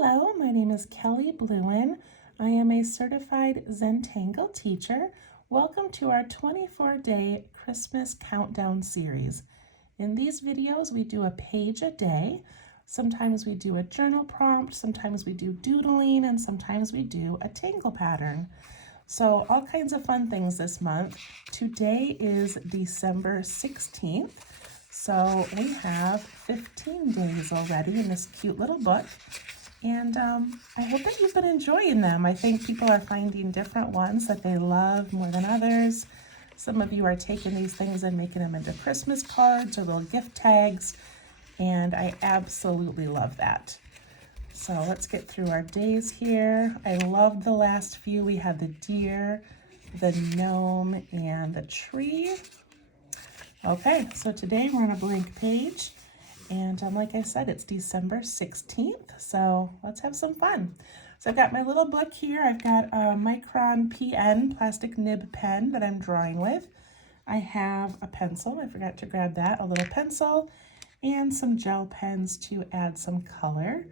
Hello, my name is Kelly Bluen. I am a certified Zentangle teacher. Welcome to our 24-day Christmas countdown series. In these videos, we do a page a day. Sometimes we do a journal prompt, sometimes we do doodling, and sometimes we do a tangle pattern. So all kinds of fun things this month. Today is December 16th. So we have 15 days already in this cute little book. And I hope that you've been enjoying them. I think people are finding different ones that they love more than others. Some of you are taking these things and making them into Christmas cards or little gift tags. And I absolutely love that. So let's get through our days here. I loved the last few. We had the deer, the gnome, and the tree. Okay, so today we're on a blank page. And like I said, it's December 16th, so let's have some fun. So I've got my little book here. I've got a Micron PN plastic nib pen that I'm drawing with. I have a pencil, I forgot to grab that, a little pencil, and some gel pens to add some color.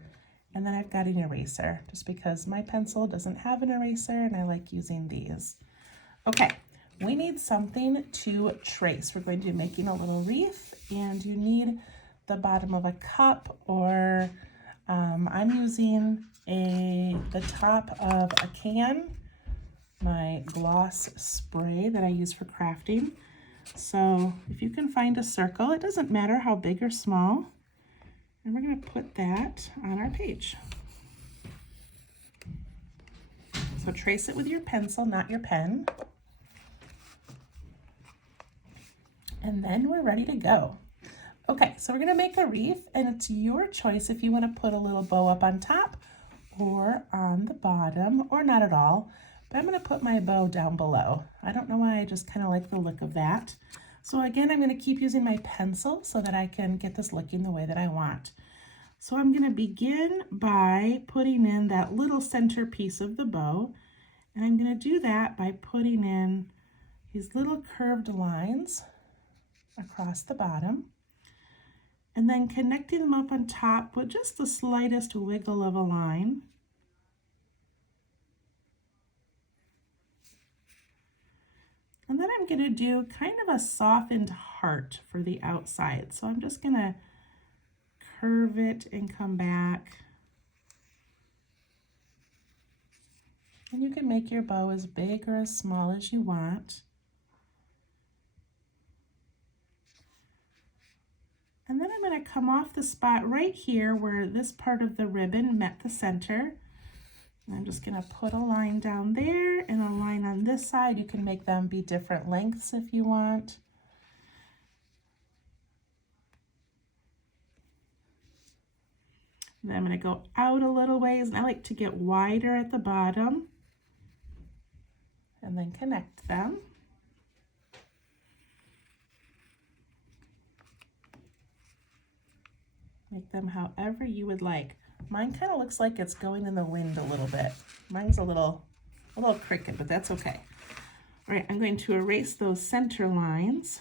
And then I've got an eraser, just because my pencil doesn't have an eraser and I like using these. Okay, we need something to trace. We're going to be making a little wreath, and you need the bottom of a cup, or I'm using the top of a can, my gloss spray that I use for crafting. So if you can find a circle, it doesn't matter how big or small, and we're going to put that on our page. So trace it with your pencil, not your pen. And then we're ready to go. Okay, so we're gonna make a wreath, and it's your choice if you wanna put a little bow up on top or on the bottom, or not at all, but I'm gonna put my bow down below. I don't know why, I just kind of like the look of that. So again, I'm gonna keep using my pencil so that I can get this looking the way that I want. So I'm gonna begin by putting in that little center piece of the bow, and I'm gonna do that by putting in these little curved lines across the bottom, and then connecting them up on top with just the slightest wiggle of a line. And then I'm gonna do kind of a softened heart for the outside. So I'm just gonna curve it and come back. And you can make your bow as big or as small as you want. And then I'm going to come off the spot right here where this part of the ribbon met the center. And I'm just going to put a line down there and a line on this side. You can make them be different lengths if you want. And then I'm going to go out a little ways, and I like to get wider at the bottom and then connect them. Make them however you would like. Mine kind of looks like it's going in the wind a little bit. Mine's a little crooked, but that's okay. All right, I'm going to erase those center lines,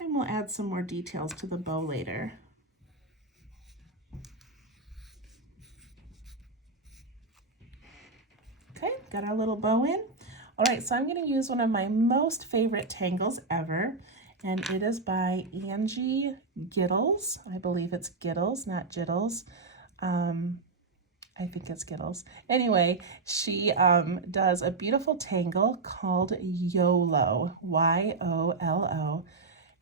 and we'll add some more details to the bow later. Okay, got our little bow in. All right, so I'm going to use one of my most favorite tangles ever, and it is by Angie Giddles. I believe it's Giddles, not Jiddles. I think it's Giddles. Anyway, she does a beautiful tangle called YOLO, Y-O-L-O,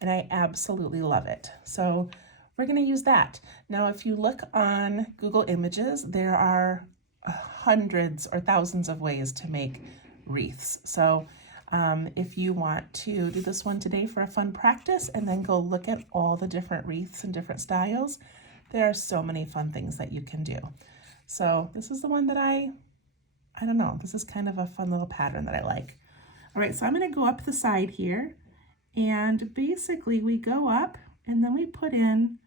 and I absolutely love it. So we're going to use that. Now, if you look on Google Images, there are hundreds or thousands of ways to make wreaths. So if you want to do this one today for a fun practice and then go look at all the different wreaths and different styles, there are so many fun things that you can do. So this is the one that I don't know, this is kind of a fun little pattern that I like. All right, so I'm going to go up the side here, and basically we go up and then we put in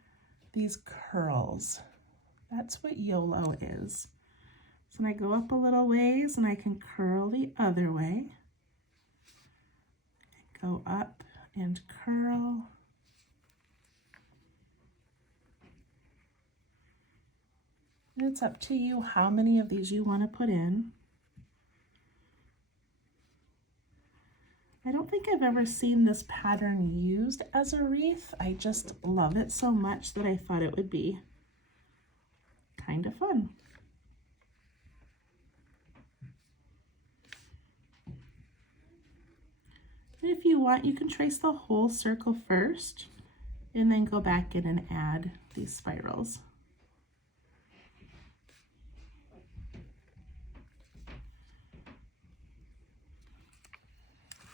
these curls. That's what YOLO is. So I go up a little ways and I can curl the other way. Go up and curl. It's up to you how many of these you want to put in. I don't think I've ever seen this pattern used as a wreath. I just love it so much that I thought it would be kind of fun. And if you want, you can trace the whole circle first and then go back in and add these spirals.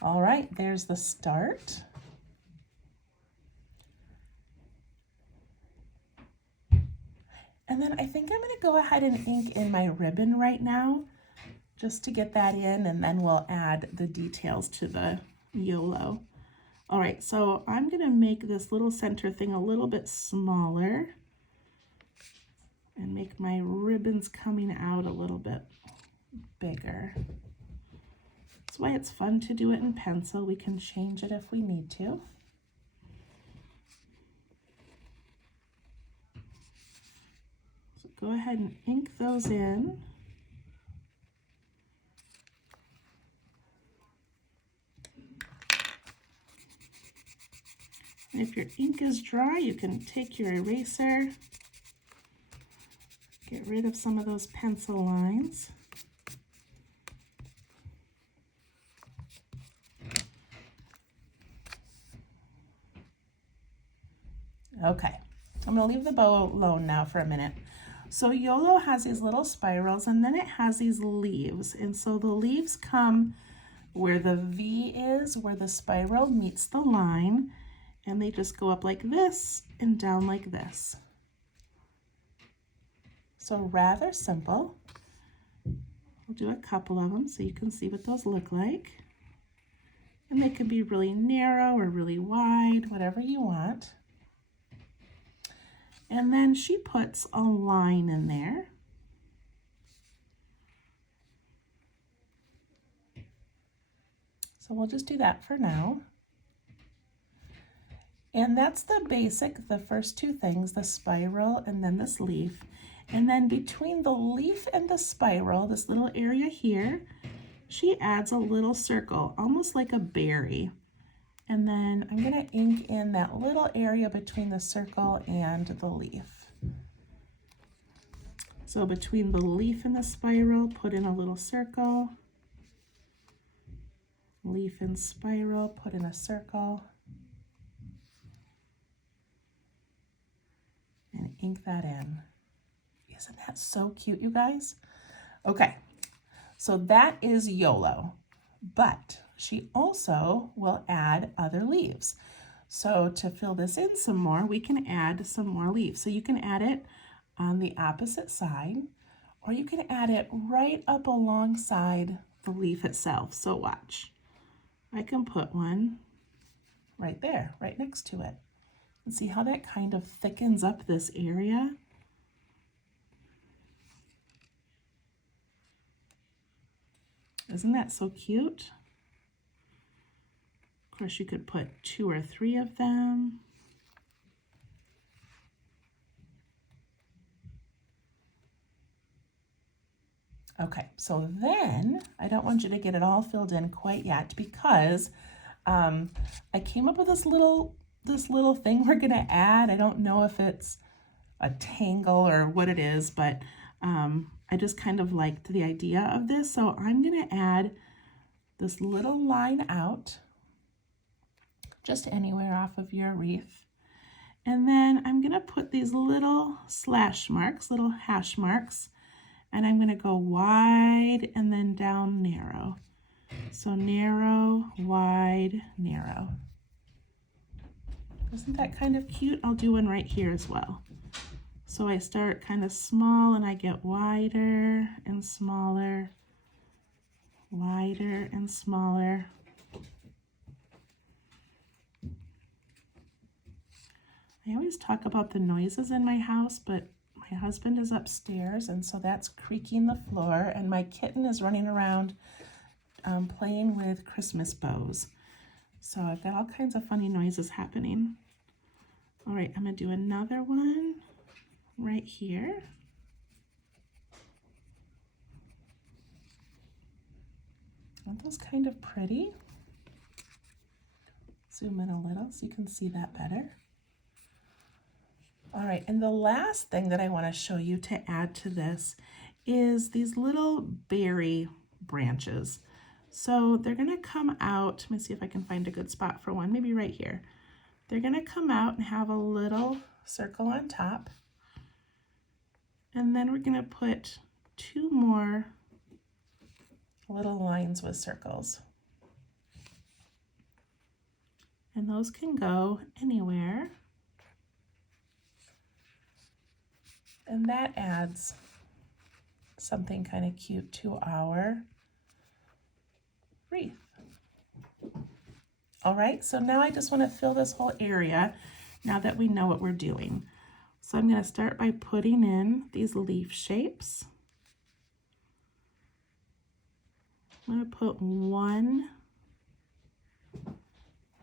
All right, there's the start. And then I think I'm going to go ahead and ink in my ribbon right now, just to get that in, and then we'll add the details to the YOLO. All right, so I'm going to make this little center thing a little bit smaller and make my ribbons coming out a little bit bigger. That's why it's fun to do it in pencil. We can change it if we need to. So go ahead and ink those in. And if your ink is dry, you can take your eraser, get rid of some of those pencil lines. Okay, I'm going to leave the bow alone now for a minute. So YOLO has these little spirals, and then it has these leaves. And so the leaves come where the V is, where the spiral meets the line, and they just go up like this and down like this. So rather simple. We'll do a couple of them so you can see what those look like. And they can be really narrow or really wide, whatever you want. And then she puts a line in there. So we'll just do that for now. And that's the basic, the first two things, the spiral and then this leaf. And then between the leaf and the spiral, this little area here, she adds a little circle, almost like a berry. And then I'm going to ink in that little area between the circle and the leaf. So between the leaf and the spiral, put in a little circle. Leaf and spiral, put in a circle. And ink that in. Isn't that so cute, you guys? Okay, so that is YOLO, but she also will add other leaves. So to fill this in some more, we can add some more leaves. So you can add it on the opposite side, or you can add it right up alongside the leaf itself. So watch, I can put one right there, right next to it. And see how that kind of thickens up this area? Isn't that so cute? Of course, you could put 2 or 3 of them. Okay, so then I don't want you to get it all filled in quite yet, because I came up with this little thing we're gonna add. I don't know if it's a tangle or what it is, but I just kind of liked the idea of this. So I'm gonna add this little line out, just anywhere off of your wreath. And then I'm gonna put these little slash marks, little hash marks, and I'm gonna go wide and then down narrow. So narrow, wide, narrow. Isn't that kind of cute? I'll do one right here as well. So I start kind of small and I get wider and smaller, wider and smaller. I always talk about the noises in my house, but my husband is upstairs, and so that's creaking the floor, and my kitten is running around playing with Christmas bows. So I've got all kinds of funny noises happening. All right, I'm gonna do another one right here. Aren't those kind of pretty? Zoom in a little so you can see that better. All right, and the last thing that I want to show you to add to this is these little berry branches. So they're going to come out, let me see if I can find a good spot for one, maybe right here. They're going to come out and have a little circle on top. And then we're going to put 2 more little lines with circles. And those can go anywhere. And that adds something kind of cute to our wreath. All right, so now I just want to fill this whole area now that we know what we're doing. So I'm going to start by putting in these leaf shapes. I'm going to put one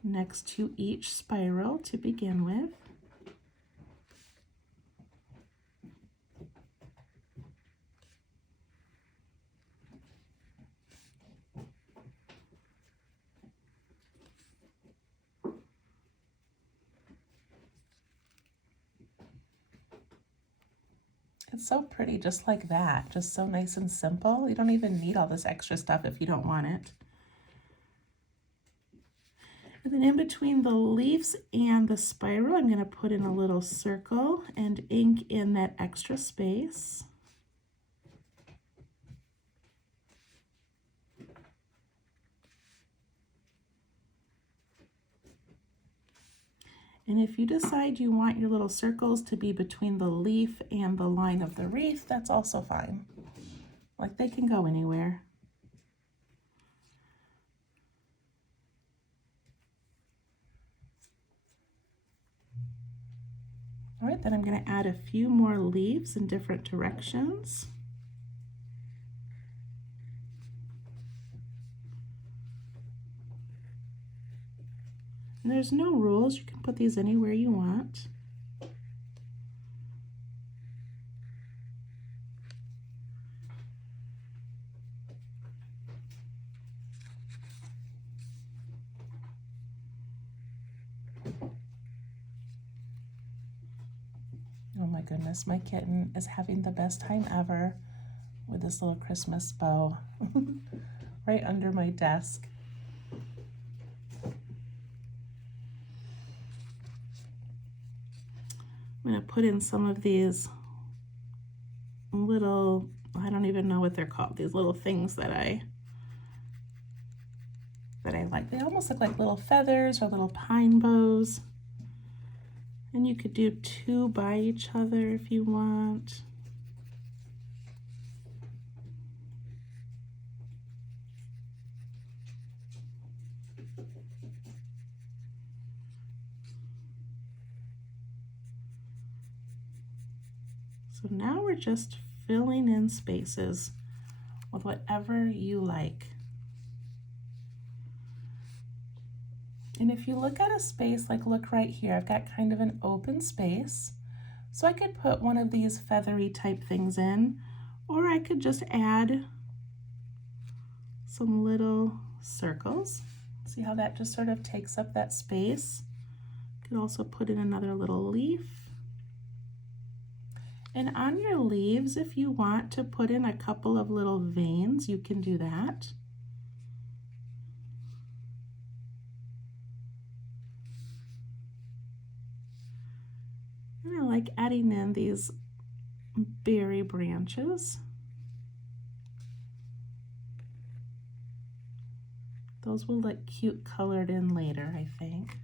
next to each spiral to begin with. It's so pretty just like that, just so nice and simple. You don't even need all this extra stuff if you don't want it. And then in between the leaves and the spiral, I'm going to put in a little circle and ink in that extra space. And if you decide you want your little circles to be between the leaf and the line of the wreath, that's also fine. Like, they can go anywhere. All right, then I'm going to add a few more leaves in different directions. And there's no rules, you can put these anywhere you want. Oh my goodness, my kitten is having the best time ever with this little Christmas bow right under my desk. I'm going to put in some of these little, I don't even know what they're called, these little things that I like. They almost look like little feathers or little pine bows. And you could do 2 by each other if you want. So now we're just filling in spaces with whatever you like. And if you look at a space, like look right here, I've got kind of an open space. So I could put one of these feathery type things in, or I could just add some little circles. See how that just sort of takes up that space? Could also put in another little leaf. And on your leaves, if you want to put in a couple of little veins, you can do that. And I like adding in these berry branches. Those will look cute colored in later, I think.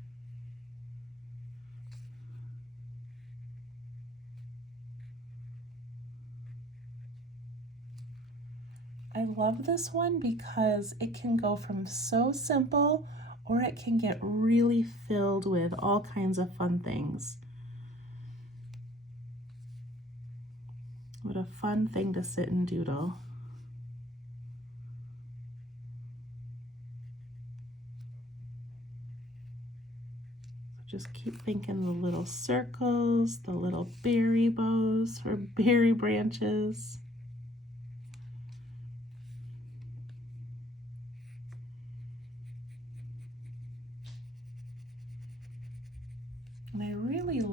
I love this one because it can go from so simple or it can get really filled with all kinds of fun things. What a fun thing to sit and doodle. So just keep thinking the little circles, the little berry bows or berry branches.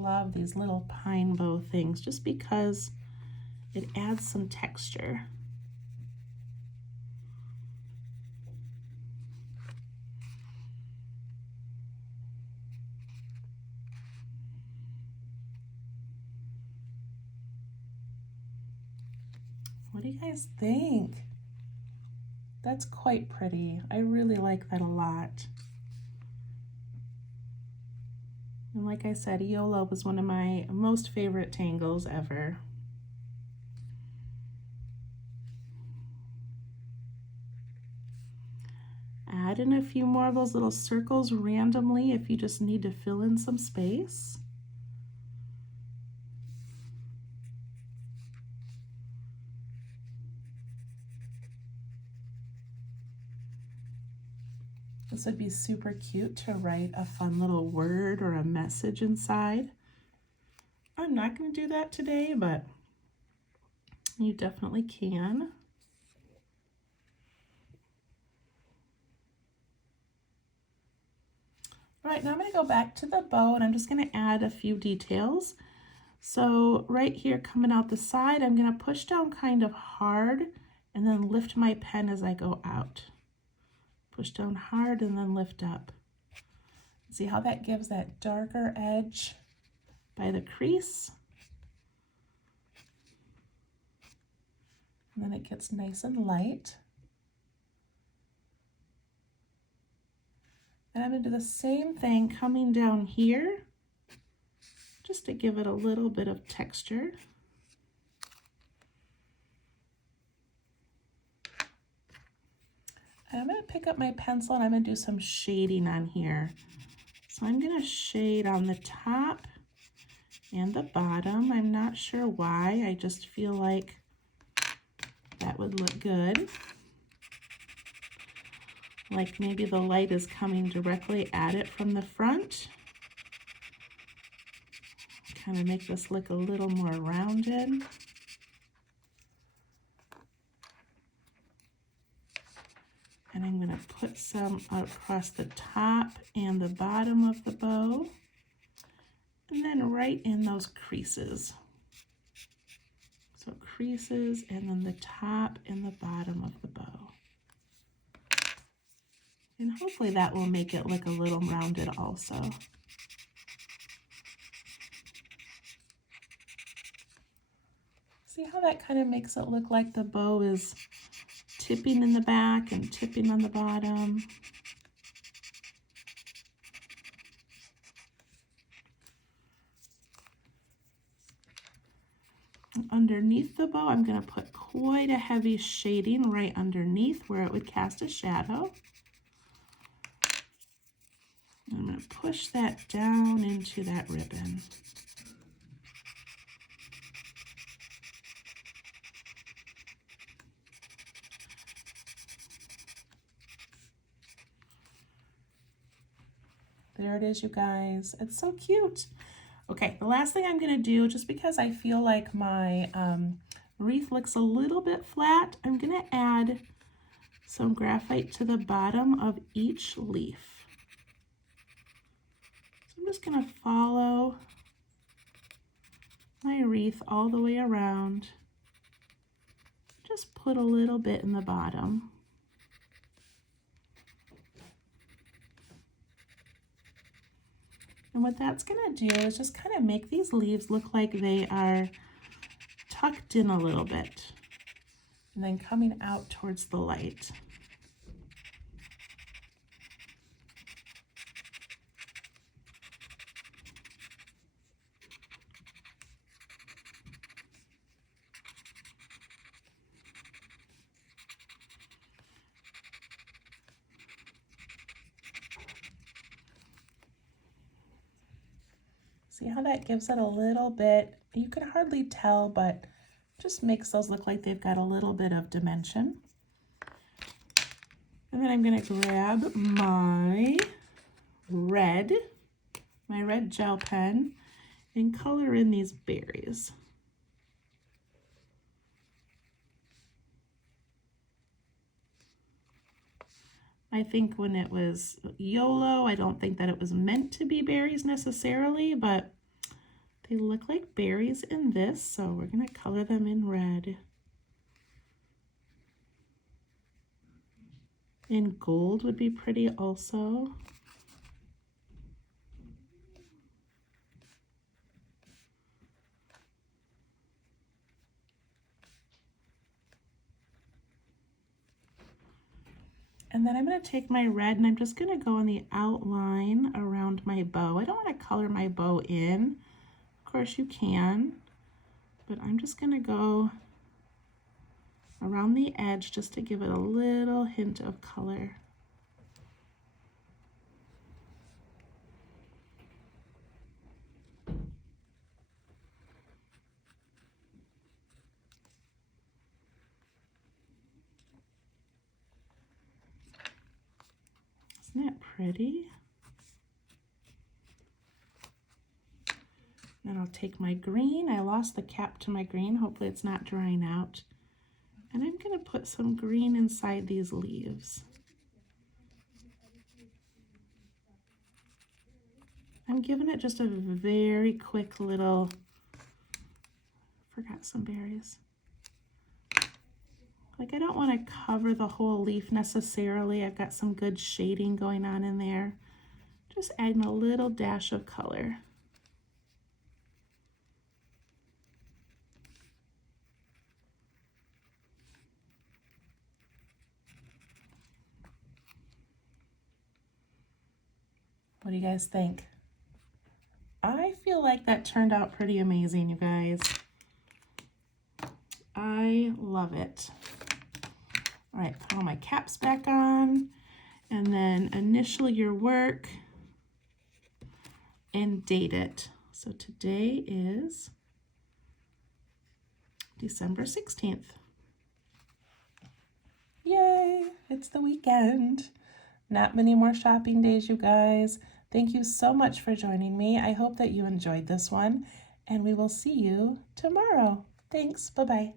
love these little pine bow things just because it adds some texture. What do you guys think? That's quite pretty. I really like that a lot. And like I said, YOLO was one of my most favorite tangles ever. Add in a few more of those little circles randomly if you just need to fill in some space. This would be super cute to write a fun little word or a message inside. I'm not going to do that today, but you definitely can. All right, now I'm going to go back to the bow and I'm just going to add a few details. So right here coming out the side, I'm going to push down kind of hard and then lift my pen as I go out. Push down hard and then lift up. See how that gives that darker edge by the crease? And then it gets nice and light. And I'm going to do the same thing coming down here, just to give it a little bit of texture. And I'm going to pick up my pencil and I'm going to do some shading on here. So I'm going to shade on the top and the bottom. I'm not sure why, I just feel like that would look good. Like maybe the light is coming directly at it from the front. Kind of make this look a little more rounded. And I'm going to put some across the top and the bottom of the bow, and then right in those creases. So creases and then the top and the bottom of the bow. And hopefully that will make it look a little rounded also. See how that kind of makes it look like the bow is tipping in the back and tipping on the bottom. Underneath the bow, I'm going to put quite a heavy shading right underneath where it would cast a shadow. I'm going to push that down into that ribbon. There it is, you guys. It's so cute. Okay, the last thing I'm going to do, just because I feel like my wreath looks a little bit flat, I'm going to add some graphite to the bottom of each leaf. So I'm just going to follow my wreath all the way around. Just put a little bit in the bottom. And what that's going to do is just kind of make these leaves look like they are tucked in a little bit and then coming out towards the light. See how that gives it a little bit, you can hardly tell, but just makes those look like they've got a little bit of dimension. And then I'm going to grab my red gel pen and color in these berries. I think when it was YOLO, I don't think that it was meant to be berries necessarily, but They look like berries in this, so we're going to color them in red. And gold would be pretty also. And then I'm going to take my red and I'm just going to go on the outline around my bow. I don't want to color my bow in. Of course you can, but I'm just going to go around the edge just to give it a little hint of color. Isn't that pretty? Then I'll take my green. I lost the cap to my green. Hopefully it's not drying out. And I'm going to put some green inside these leaves. I'm giving it just a very quick little, forgot some berries. Like I don't want to cover the whole leaf necessarily. I've got some good shading going on in there. Just adding a little dash of color. What do you guys think? I feel like that turned out pretty amazing, you guys. I love it. All right, put all my caps back on, and then initial your work and date it. So today is December 16th. Yay, it's the weekend. Not many more shopping days, you guys. Thank you so much for joining me. I hope that you enjoyed this one, and we will see you tomorrow. Thanks, bye-bye.